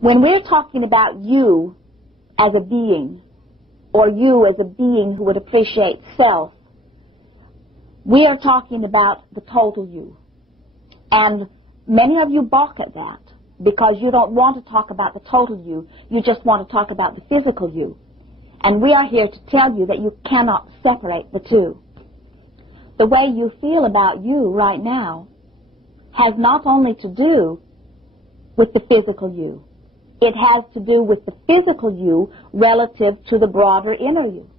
When we're talking about you as a being, or you as a being who would appreciate self, we are talking about the total you. And many of you balk at that because you don't want to talk about the total you. You just want to talk about the physical you. And we are here to tell you that you cannot separate the two. The way you feel about you right now has not only to do with the physical you. It has to do with the physical you relative to the broader inner you.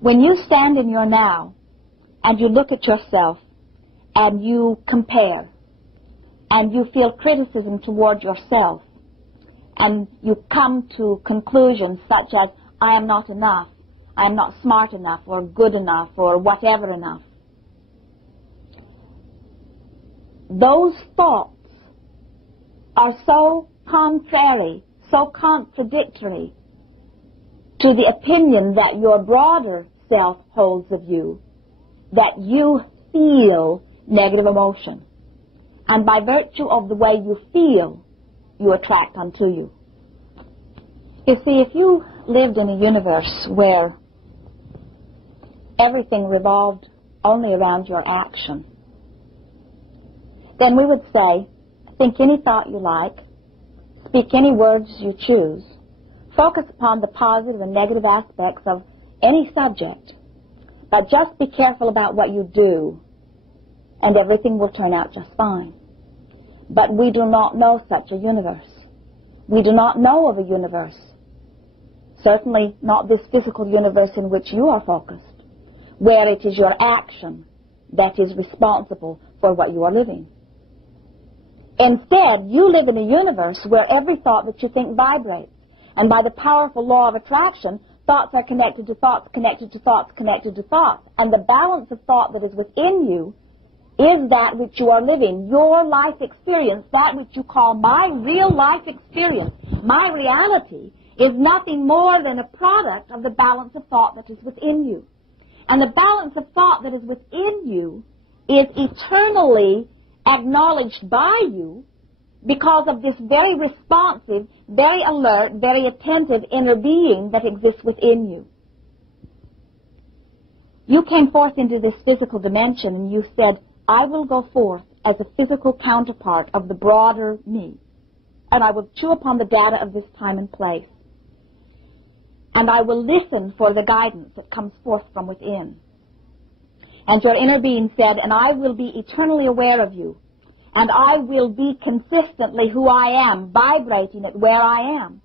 When you stand in your now and you look at yourself and you compare and you feel criticism toward yourself and you come to conclusions such as, I am not enough, I am not smart enough or good enough or whatever enough, those thoughts are so contrary, so contradictory to the opinion that your broader self holds of you, that you feel negative emotion. And by virtue of the way you feel, you attract unto you. You see, if you lived in a universe where everything revolved only around your action, then we would say, think any thought you like, speak any words you choose, focus upon the positive and negative aspects of any subject, but just be careful about what you do, and everything will turn out just fine. But we do not know such a universe. We do not know of a universe, certainly not this physical universe in which you are focused, where it is your action that is responsible for what you are living. Instead, you live in a universe where every thought that you think vibrates. And by the powerful law of attraction, thoughts are connected to thoughts, connected to thoughts, connected to thoughts. And the balance of thought that is within you is that which you are living. Your life experience, that which you call my real life experience, my reality, is nothing more than a product of the balance of thought that is within you. And the balance of thought that is within you is eternally acknowledged by you because of this very responsive, very alert, very attentive inner being that exists within you. You came forth into this physical dimension and you said, I will go forth as a physical counterpart of the broader me, and I will chew upon the data of this time and place, and I will listen for the guidance that comes forth from within. And your inner being said, and I will be eternally aware of you, and I will be consistently who I am, vibrating at where I am.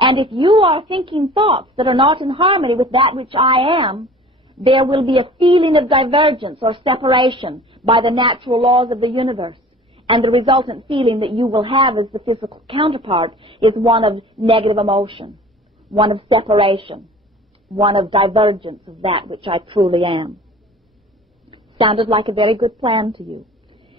And if you are thinking thoughts that are not in harmony with that which I am, there will be a feeling of divergence or separation by the natural laws of the universe. And the resultant feeling that you will have as the physical counterpart is one of negative emotion, one of separation, one of divergence of that which I truly am. Sounded like a very good plan to you.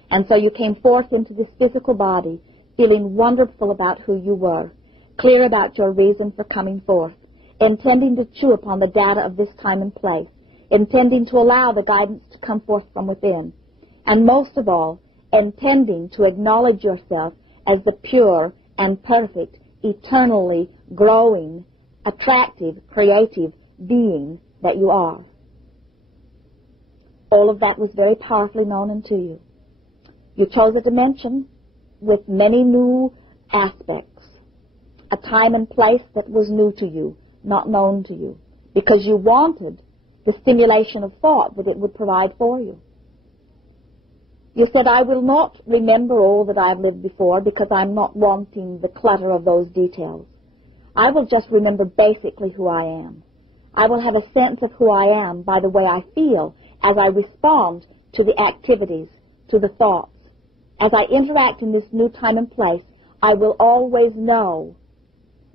And so you came forth into this physical body, feeling wonderful about who you were, clear about your reason for coming forth, intending to chew upon the data of this time and place, intending to allow the guidance to come forth from within, and most of all, intending to acknowledge yourself as the pure and perfect, eternally growing, attractive, creative being that you are. All of that was very powerfully known unto you. You chose a dimension with many new aspects, a time and place that was new to you, not known to you, because you wanted the stimulation of thought that it would provide for you. You said, I will not remember all that I've lived before because I'm not wanting the clutter of those details. I will just remember basically who I am. I will have a sense of who I am by the way I feel as I respond to the activities, to the thoughts. As I interact in this new time and place, I will always know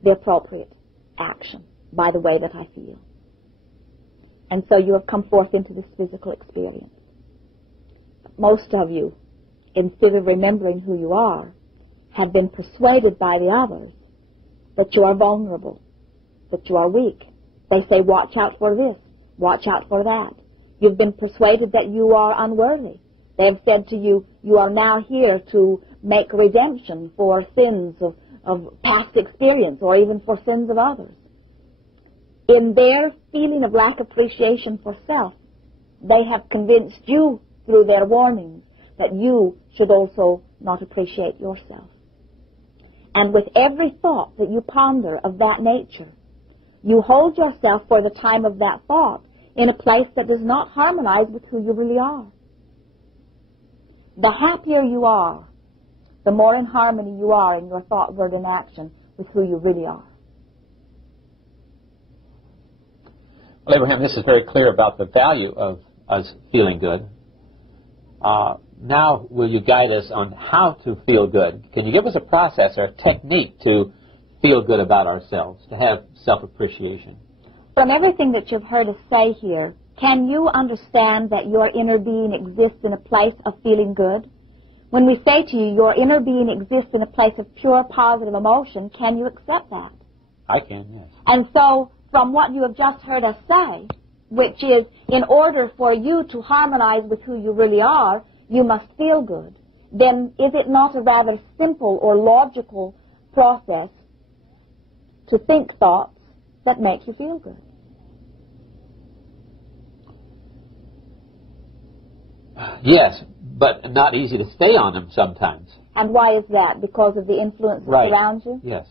the appropriate action by the way that I feel. And so you have come forth into this physical experience. But most of you, instead of remembering who you are, have been persuaded by the others that you are vulnerable, that you are weak. They say, watch out for this, watch out for that. You've been persuaded that you are unworthy. They have said to you, you are now here to make redemption for sins of past experience or even for sins of others. In their feeling of lack of appreciation for self, they have convinced you through their warnings that you should also not appreciate yourself. And with every thought that you ponder of that nature, you hold yourself for the time of that thought in a place that does not harmonize with who you really are. The happier you are, the more in harmony you are in your thought, word, and action with who you really are. Well, Abraham, this is very clear about the value of us feeling good. Now, will you guide us on how to feel good? Can you give us a process or a technique to feel good about ourselves, to have self-appreciation? From everything that you've heard us say here, can you understand that your inner being exists in a place of feeling good? When we say to you, your inner being exists in a place of pure positive emotion, can you accept that? I can, yes. And so, from what you have just heard us say, which is, in order for you to harmonize with who you really are, you must feel good, then is it not a rather simple or logical process to think thoughts that make you feel good? Yes, but not easy to stay on them sometimes. And why is that? Because of the influence that surrounds you? Yes.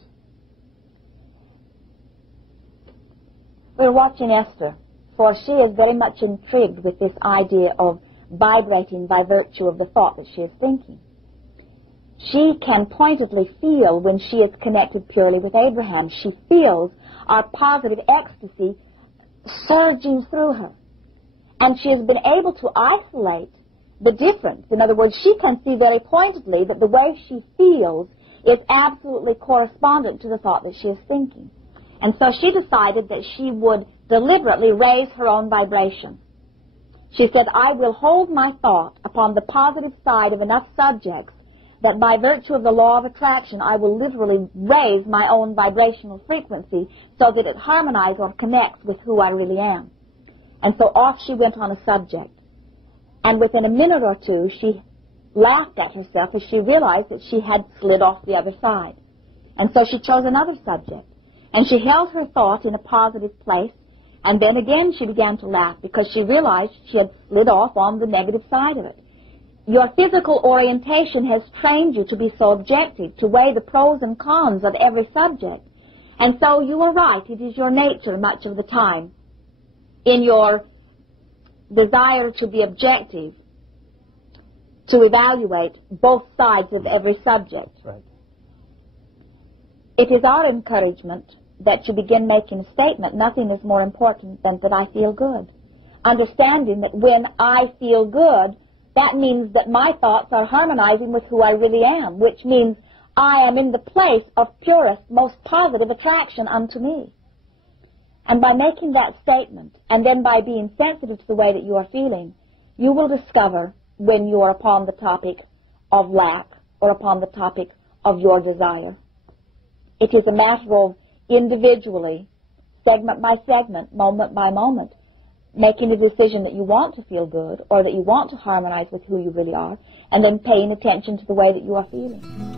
We're watching Esther, for she is very much intrigued with this idea of vibrating by virtue of the thought that she is thinking. She can pointedly feel when she is connected purely with Abraham. She feels our positive ecstasy surging through her. And she has been able to isolate the difference. In other words, she can see very pointedly that the way she feels is absolutely correspondent to the thought that she is thinking. And so she decided that she would deliberately raise her own vibration. She said, I will hold my thought upon the positive side of enough subjects that by virtue of the law of attraction, I will literally raise my own vibrational frequency so that it harmonizes or connects with who I really am. And so off she went on a subject. And within a minute or two, she laughed at herself as she realized that she had slid off the other side. And so she chose another subject. And she held her thought in a positive place. And then again she began to laugh because she realized she had slid off on the negative side of it. Your physical orientation has trained you to be so objective, to weigh the pros and cons of every subject. And so you are right, it is your nature much of the time, in your desire to be objective, to evaluate both sides of every subject. Right. It is our encouragement that you begin making a statement, nothing is more important than that I feel good. Understanding that when I feel good, that means that my thoughts are harmonizing with who I really am, which means I am in the place of purest, most positive attraction unto me. And by making that statement, and then by being sensitive to the way that you are feeling, you will discover when you are upon the topic of lack or upon the topic of your desire. It is a matter of individually, segment by segment, moment by moment, making a decision that you want to feel good or that you want to harmonize with who you really are, and then paying attention to the way that you are feeling.